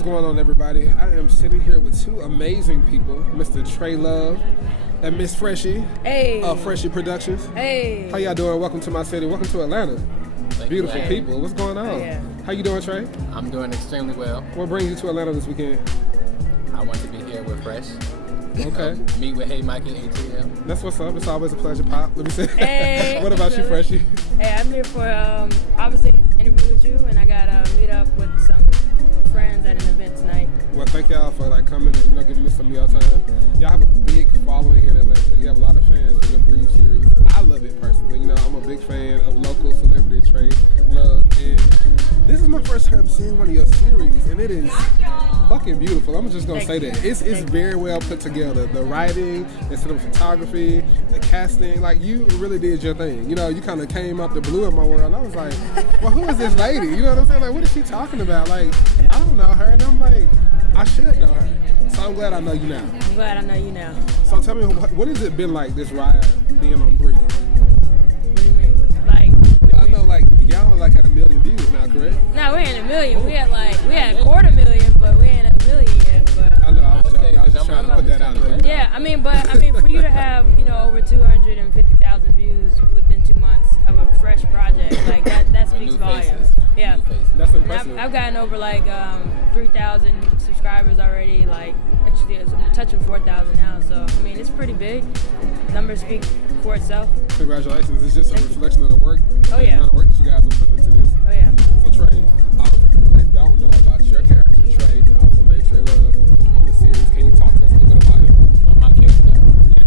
What's going on, everybody? I am sitting here with two amazing people, Mr. Trey Love and Miss Freshie. Hey. Of Freshie Productions. Hey. How y'all doing? Welcome to my city. Welcome to Atlanta. Beautiful people. What's going on? Oh, yeah. How you doing, Trey? I'm doing extremely well. What brings you to Atlanta this weekend? I want to be here with Fresh. Okay. Meet with Hey Mikey ATL. That's what's up. It's always a pleasure, Pop. Let me say. Hey. What about you, Freshie? Hey, I'm here for obviously interview with you, and I got to meet up with some friends at an event tonight. Well, thank y'all for coming and giving me some of y'all time. Y'all have a big following here in Atlanta. You have a lot of fans for your Breathe series. I love it personally. I'm a big fan of local celebrity Trey Love, and this is my first time seeing one of your series, and it is fucking beautiful. I'm just gonna say that it's very well put together. The writing, the cinematography, the casting, you really did your thing. You kind of came out the blue in my world. I was like, well, who is this lady? You know what I'm saying? What is she talking about? I don't know her, and I'm like, I should know her. So I'm glad I know you now. I'm glad I know you now. So tell me, what has it been like, this ride being on Breathe? What do you mean? I know, y'all had 1 million views now, correct? No, we ain't 1 million. We had 250,000, but we ain't 1 million yet. But I know, I was just trying to put that out there. yeah, for you to have over 250,000 views within 2 months of a fresh project, that speaks volumes. Yeah, that's impressive. I've gotten over 3,000 subscribers already. Actually, it's touching 4,000 now. So it's pretty big. Numbers speak for itself. Congratulations! It's just a reflection of the work. Oh, the yeah. amount of work that you guys have put into this. Oh yeah. So Trey, I don't know about your character, Trey. Also named Trey Love on the series. Can you talk to us a little bit about him? About my character? Yeah.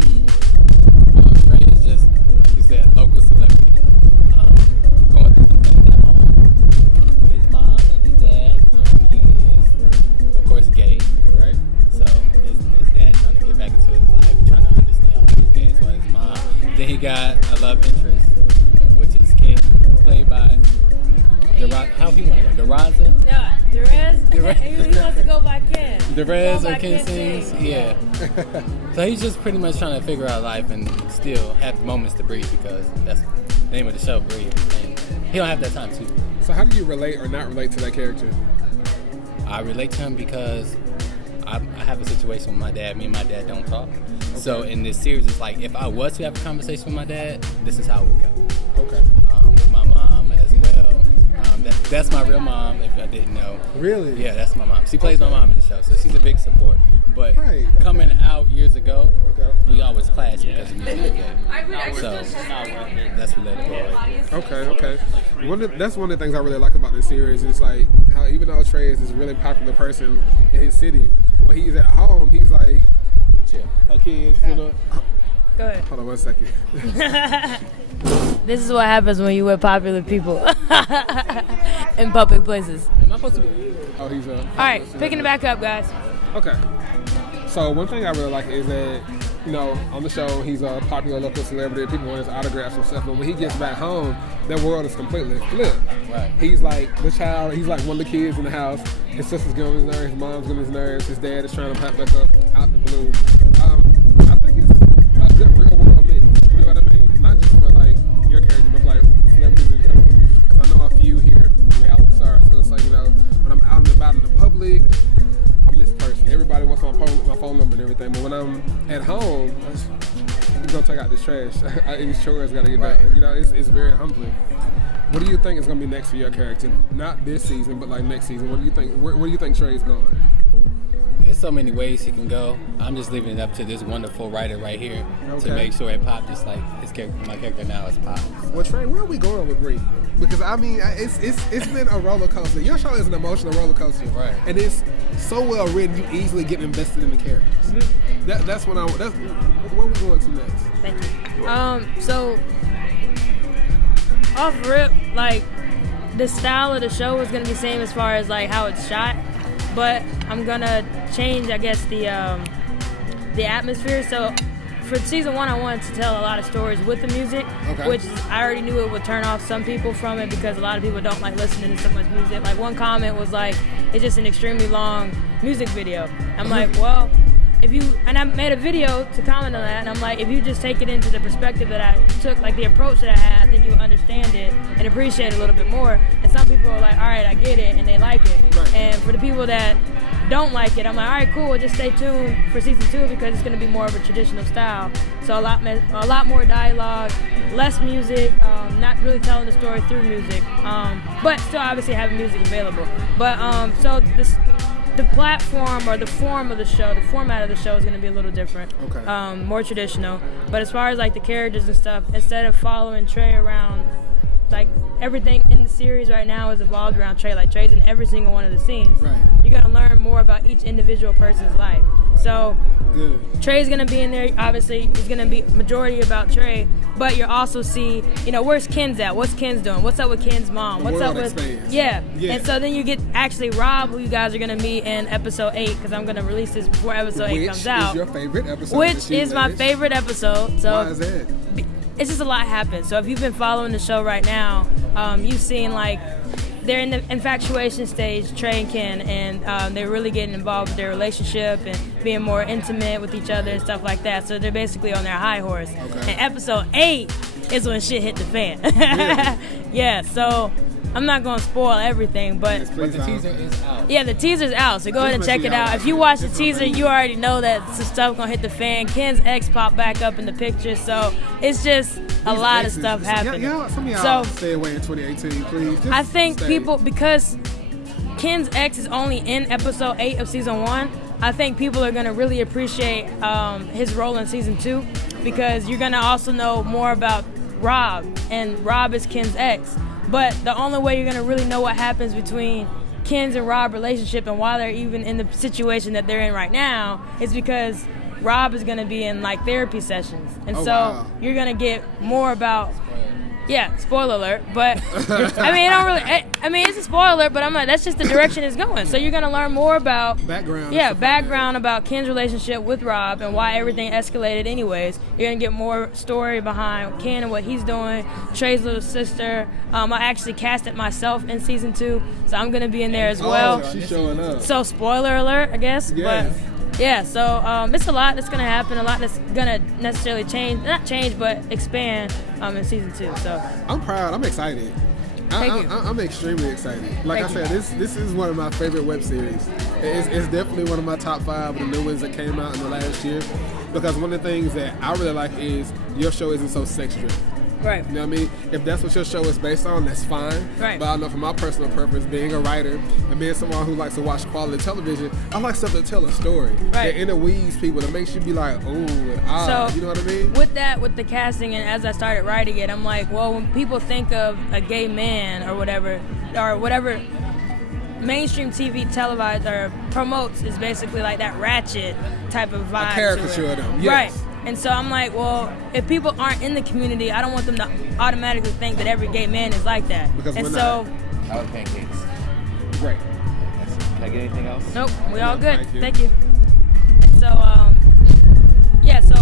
Well, Trey is just, like you said, local celebrity. Going through some things at home with his mom and his dad. He is, of course, gay. Right. So his dad trying to get back into his life, trying to understand why he's gay as well as his mom. Then he got a love interest, which is Ken, played by how he want to go? Deraza? Yeah, Derez. He wants to go by Ken. Derez or Ken Sings? Yeah. So he's just pretty much trying to figure out life and still have moments to breathe, because that's the name of the show, Breathe. And he don't have that time too. So how do you relate or not relate to that character? I relate to him because I have a situation with my dad. Me and my dad don't talk. Okay. So in this series, it's if I was to have a conversation with my dad, this is how it would go. Okay. With my mom as well. That's my real mom, if I didn't know. Really? Yeah, that's my mom. She plays my mom in the show, so she's a big support. But coming out years ago, we always clashed because of me. So that's relatable. Okay. That's one of the things I really like about this series is how even though Trey is this really popular person in his city, when he's at home, he's chill. Okay, Go ahead. Hold on 1 second. This is what happens when you with popular people in public places. Am I supposed to be? Oh, he's All right, picking it back up, guys. Okay. So one thing I really like is that, on the show, he's a popular local celebrity. People want his autographs and stuff. But when he gets back home, their world is completely flipped. Right. He's the child. He's one of the kids in the house. His sister's getting on his nerves. His mom's getting on his nerves. His dad is trying to pack back up out the blue. I think it's a good real world mix. You know what I mean? Not just for your character, but celebrities in general. Because I know a few here, reality stars. So it's when I'm out and about in the public, I'm this person. Everybody wants my phone number and everything. But when I'm at home, I'm gonna take out this trash. These chores gotta get done. It's very humbling. What do you think is gonna be next for your character? Not this season, but next season. What do you think? Where do you think Trey's going? There's so many ways he can go. I'm just leaving it up to this wonderful writer right here to make sure it pops just like my character now is pop. Well, Trey, where are we going with Breathe? Because it's been a roller coaster. Your show is an emotional roller coaster, right? And it's so well written, you easily get invested in the characters. Mm-hmm. That's where we going to next. Thank you. So off rip, the style of the show is gonna be same as far as how it's shot. But I'm gonna change, I guess, the atmosphere. So for season 1, I wanted to tell a lot of stories with the music, which I already knew it would turn off some people from it because a lot of people don't like listening to so much music. One comment was it's just an extremely long music video. I'm well, and I made a video to comment on that, and I'm if you just take it into the perspective that I took, the approach that I had, I think you'll understand it and appreciate it a little bit more. And some people are all right, I get it, and they like it. Right. And for the people that don't like it, I'm like, all right, cool, just stay tuned for season 2 because it's going to be more of a traditional style. So a lot more dialogue, less music, not really telling the story through music, but still obviously having music available. But so the platform or the form of the show, the format of the show is going to be a little different. Okay. More traditional. But as far as like the characters and stuff, instead of following Trey around, like everything in the series right now is evolved around Trey. Like Trey's in every single one of the scenes. Right. You're going to learn more about each individual person's life. So Good. Trey's going to be in there. Obviously, it's going to be majority about Trey. But you'll also see, where's Ken's at? What's Ken's doing? What's up with Ken's mom? What's up with... Expands. Yeah. Yeah. And so then you get actually Rob, who you guys are going to meet in episode 8, because I'm going to release this before episode 8 comes out. Which is your favorite episode? Which is my favorite episode. So why is that? it's just a lot happens. So if you've been following the show right now, you've seen like they're in the infatuation stage, Trey and Ken, and they're really getting involved with their relationship and being more intimate with each other and stuff like that. So they're basically on their high horse. Okay. And episode 8 is when shit hit the fan. Yeah, so I'm not going to spoil everything, but But the teaser is out. yeah, the teaser's out, so go ahead and check it out. If you watch the teaser, you already know that some stuff gonna hit the fan. Ken's ex popped back up in the picture, so it's just a lot of stuff happening. Some of y'all So stay away in 2018, please. Just I think stay. people, because Ken's ex is only in episode 8 of season 1, I think people are gonna really appreciate his role in season 2, because you're gonna also know more about Rob, and Rob is Ken's ex. But the only way you're gonna really know what happens between Ken's and Rob relationship and why they're even in the situation that they're in right now is because Rob is gonna be in like therapy sessions, and Oh, so wow. you're gonna get more about. Yeah, spoiler alert, but I mean, it's a spoiler alert, but I'm like, that's just the direction it's going. So you're gonna learn more about Background and Yeah, stuff like that. background about Ken's relationship with Rob and why everything escalated. Anyways, you're gonna get more story behind Ken and what he's doing. Trey's little sister. I actually cast it myself in season 2, so I'm gonna be in there as well. Oh, she's showing up. So spoiler alert, I guess. Yes. But yeah, so it's a lot that's gonna happen, a lot that's gonna necessarily not change, but expand in season 2. So I'm proud. I'm excited. Thank you. I'm extremely excited. Like Thank I said, this is one of my favorite web series. It's definitely one of my top 5 of the new ones that came out in the last year. Because one of the things that I really like is your show isn't so sex driven. right. You know what I mean? If that's what your show is based on, that's fine. Right. But I know from my personal preference, being a writer and being someone who likes to watch quality television, I like stuff that tell a story. Right. That interweaves people, that makes you be like, oh, and ah. So You know what I mean? with the casting, and as I started writing it, I'm like, well, when people think of a gay man or whatever mainstream TV televised or promotes is basically like that ratchet type of vibe. A caricature to it. of them, yes. Right. And so I'm like, well, if people aren't in the community, I don't want them to automatically think that every gay man is like that. Because and we're so, not. I like pancakes. Great. Can I get anything else? nope, we all good. Thank you. And so, yeah, so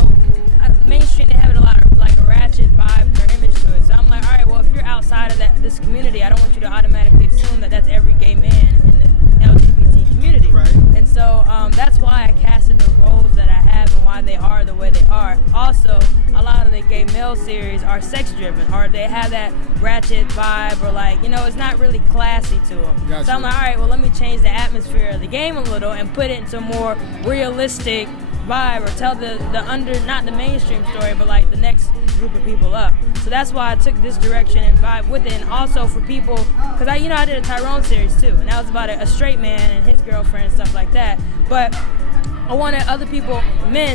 mainstream, they have a lot of like a ratchet vibe or image to it. So I'm like, all right, well, if you're outside of this community, I don't want you to automatically assume that that's every gay man in the LGBT community. Right. And so that's why I casted the roles that I have and why they are the way they are. Also, a lot of the gay male series are sex driven, or they have that ratchet vibe, or like, it's not really classy to them. Gotcha. So I'm like, all right, well, let me change the atmosphere of the game a little and put it into a more realistic vibe, or tell not the mainstream story, but like the next group of people up. So that's why I took this direction and vibe with it. And also for people, because I did a Tyrone series too, and that was about a straight man and his girlfriend and stuff like that. But I wanted other people,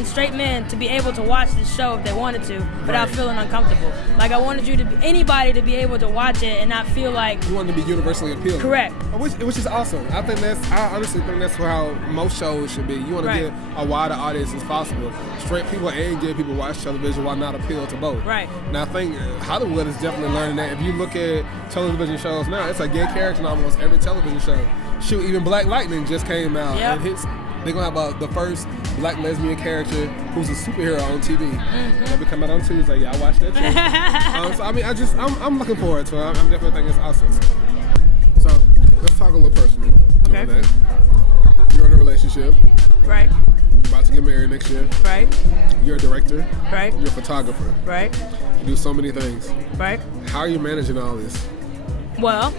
straight men, to be able to watch this show if they wanted to without Right. feeling uncomfortable. Like I wanted anybody to be able to watch it and not feel like, You want to be universally appealing. Correct. Which is awesome. I honestly think that's how most shows should be. You want to Right. get a wider audience as possible. Straight people and gay people watch television. Why not appeal to both? Right. And I think Hollywood is definitely learning that. If you look at television shows now, it's a gay character in almost every television show. Shoot, even Black Lightning just came out. Yep. And they're going to have the first black lesbian character who's a superhero on TV. That'll be coming out on Tuesday. Y'all watch that too. So I mean, I'm looking forward to it. I'm definitely thinking it's awesome. So let's talk a little personal. Okay. On that. You're in a relationship. right, About to get married next year. right, You're a director. right, You're a photographer. right, You do so many things. right. How are you managing all this? Well,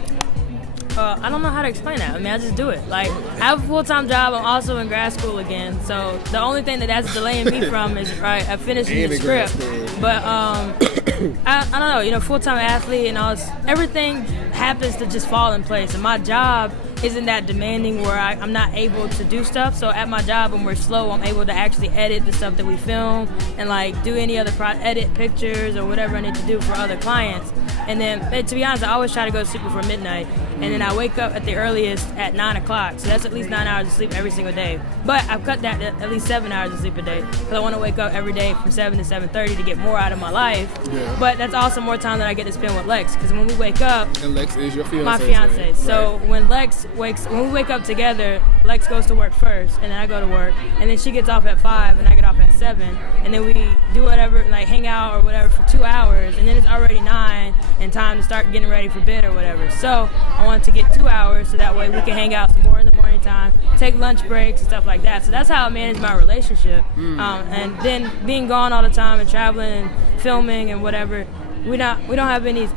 I don't know how to explain that. I mean, I just do it. Like, I have a full-time job. I'm also in grad school again. So the only thing that's delaying me from is I finishing And the in grad script. school. But I don't know. You know, full-time athlete and all this, everything happens to just fall in place. And my job isn't that demanding where I'm not able to do stuff. So at my job, when we're slow, I'm able to actually edit the stuff that we film and like do any other edit pictures or whatever I need to do for other clients. And then, to be honest, I always try to go to sleep before midnight. And then I wake up at the earliest at 9 o'clock. So that's at least 9 hours of sleep every single day. But I've cut that to at least 7 hours of sleep a day. Because I want to wake up every day from 7 to 7:30 to get more out of my life. Yeah. But that's also more time that I get to spend with Lex. Because when we wake up, And Lex is your fiance. my fiance. Right? So when we wake up together, Lex goes to work first, and then I go to work, and then she gets off at 5, and I get off at 7, and then we do whatever, like hang out or whatever for 2 hours, and then it's already 9, and time to start getting ready for bed or whatever. So I wanted to get 2 hours, so that way we can hang out some more in the morning time, take lunch breaks and stuff like that. So that's how I manage my relationship. And then being gone all the time and traveling and filming and whatever, we don't have any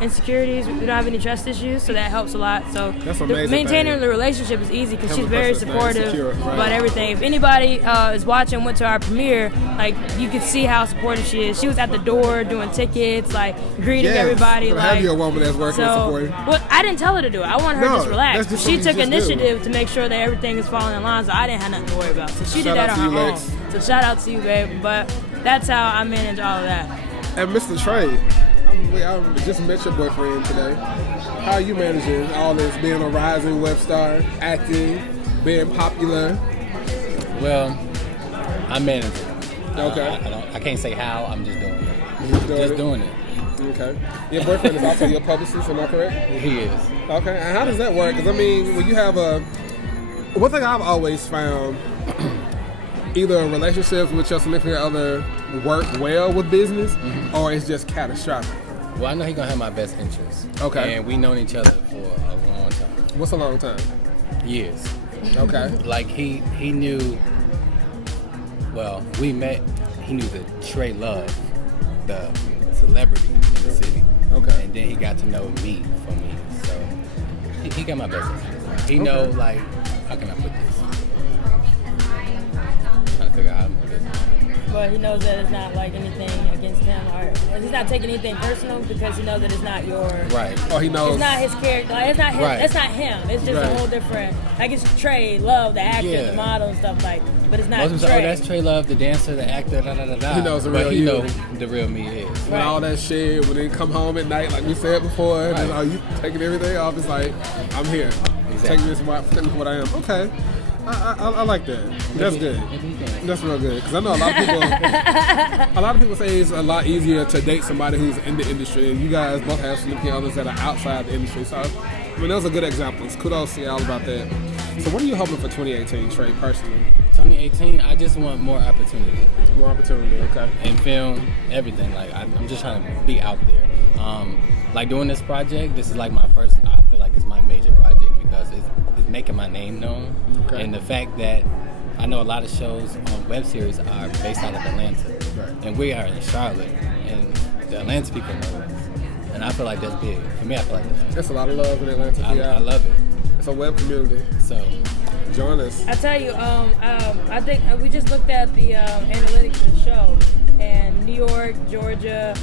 insecurities. We don't have any trust issues, so that helps a lot. So That's amazing maintaining thing. the relationship is easy because Having she's a very person that's not supportive insecure, right. about everything. If anybody is watching, went to our premiere, like you could see how supportive she is. She was at the door doing tickets, like greeting Yes. everybody. So Like, have you a woman that's working and so, supporting. well, I didn't tell her to do it. I want her to No, just relax. that's just She something took you just do. initiative to make sure that everything is falling in line, so I didn't have nothing to worry about. So she Shout did that out on to her you, own. Lex. So shout out to you, babe. But that's how I manage all of that. And Mr. Trey, I just met your boyfriend today. How are you managing all this, being a rising web star, acting, being popular? Well, I manage it. Okay. I can't say how. I'm just doing it. Just doing it. Okay. Your boyfriend is also your publicist, am I correct? He is. Okay. And how does that work? Because, I mean, when you have one thing I've always found, either relationships with your significant other work well with business, or it's just catastrophic. Well, I know he's gonna have my best interests. Okay. And we've known each other for a long time. What's a long time? Years. Okay. Like he knew. Well, we met. He knew that Trey Love, the celebrity in the city. Okay. And then he got to know me from me. So he got my best interests. He know like how can I put this? Trying to figure out how to put this. But he knows that it's not like anything against him, or he's not taking anything personal because he knows that it's not your. Right. Oh, he knows. It's not his character. Like, it's not his. Right. It's not him. It's just Right. a whole different. Like it's Trey Love, the actor, Yeah. the model, and stuff like. But it's not Most people Trey. say, oh, that's Trey Love, the dancer, the actor, da da da da. He knows the but real he you. know who the real me is. And all that shit, when they come home at night, like we said before, and Right. then, you taking everything off, it's like, I'm here. Exactly. Taking this for what I am. Okay. I like that. That's good. That's real good. Because I know a lot of people say it's a lot easier to date somebody who's in the industry, and you guys both have significant others that are outside the industry. So, I mean, those are good examples. Kudos to y'all about that. So what are you hoping for 2018, Trey, personally? 2018, I just want more opportunity More opportunity, okay. in film, everything. Like I'm just trying to be out there. Like doing this project, this is like my first. I feel like it's my major project because it's making my name known, Okay. and the fact that I know a lot of shows on web series are based out of Atlanta, Right. and we are in Charlotte, and the Atlanta people know us, and I feel like that's big for me. I feel like that's big. There's a lot of love in Atlanta. I love it. It's a web community. So Join us. I tell you, I think we just looked at the analytics of the show, and New York, Georgia,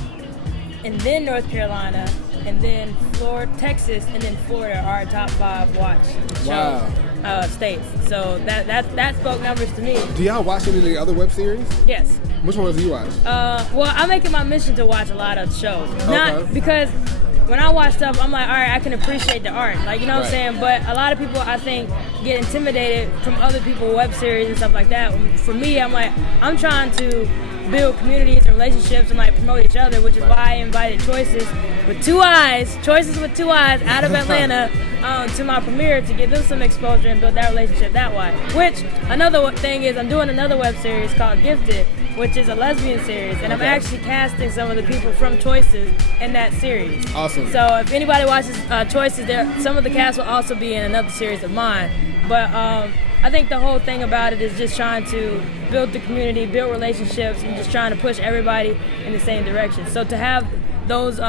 and then North Carolina, and then Florida, Texas, and then Florida are our top 5 watch states. So that spoke numbers to me. Do y'all watch any of the other web series? Yes. Which ones do you watch? Well, I'm making my mission to watch a lot of shows. Not Okay. because when I watch stuff, I'm like, all right, I can appreciate the art. Like, you know what I'm Right. saying? But a lot of people, I think, get intimidated from other people's web series and stuff like that. For me, I'm like, I'm trying to build communities and relationships and like promote each other, which is why I invited Choices with 2 eyes out of Atlanta to my premiere to give them some exposure and build that relationship that way. Which, another thing is I'm doing another web series called Gifted, which is a lesbian series, and I'm Okay. actually casting some of the people from Choices in that series. Awesome. So if anybody watches Choices, some of the cast will also be in another series of mine. But I think the whole thing about it is just trying to build the community, build relationships, and just trying to push everybody in the same direction. So to have those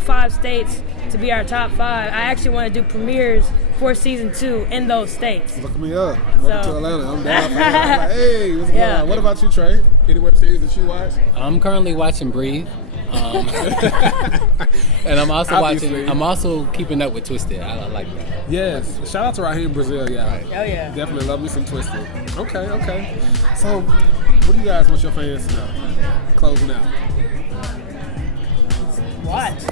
5 states to be our top 5. I actually want to do premieres for season 2 in those states. Look me up. Welcome to Atlanta. I'm down for that. I'm like, hey, what's Yeah. going on? What about you, Trey? Any web series that you watch? I'm currently watching Breathe. And I'm also Obviously. I'm also keeping up with Twisted. I like that. Yes. Shout out to Raheem Brazil, yeah. Oh yeah. Definitely love me some Twisted. Okay. So, what do you guys want your fans to know? Closing out. Watch.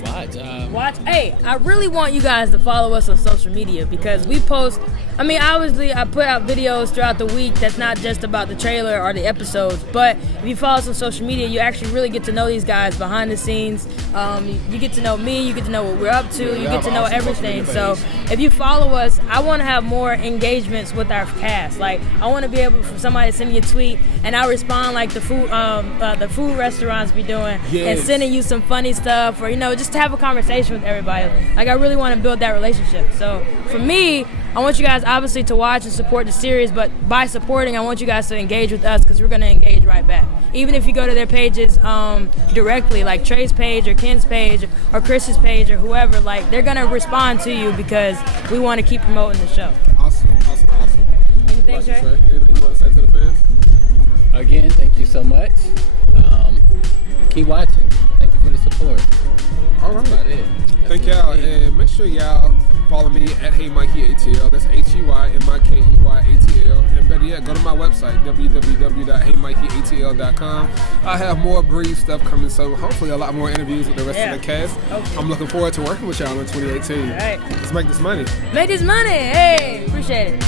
Hey, I really want you guys to follow us on social media because we post. I mean, obviously, I put out videos throughout the week that's not just about the trailer or the episodes. But if you follow us on social media, you actually really get to know these guys behind the scenes. You get to know me. You get to know what we're up to. You get to know everything. So if you follow us, I want to have more engagements with our cast. Like, I want to be able for somebody to send me a tweet and I respond like the food restaurants be doing and sending you some funny stuff or just to have a conversation with everybody. Like, I really want to build that relationship. So for me, I want you guys obviously to watch and support the series, but by supporting, I want you guys to engage with us because we're going to engage right back. Even if you go to their pages directly, like Trey's page or Ken's page or Chris's page or whoever, like, they're going to respond to you because we want to keep promoting the show. Awesome. Anything, Trey? Anything you want to say to the fans? Again, thank you so much. Keep watching. Thank you for the support. All right. That's about it. Thank y'all, and make sure y'all follow me at HeyMikeyATL. That's HeyMikeyATL. And better yet, go to my website, www.heymikeyatl.com. I have more Breathe stuff coming, so hopefully a lot more interviews with the rest of the cast. Okay. I'm looking forward to working with y'all in 2018. All right. Let's make this money. Make this money. Hey, appreciate it.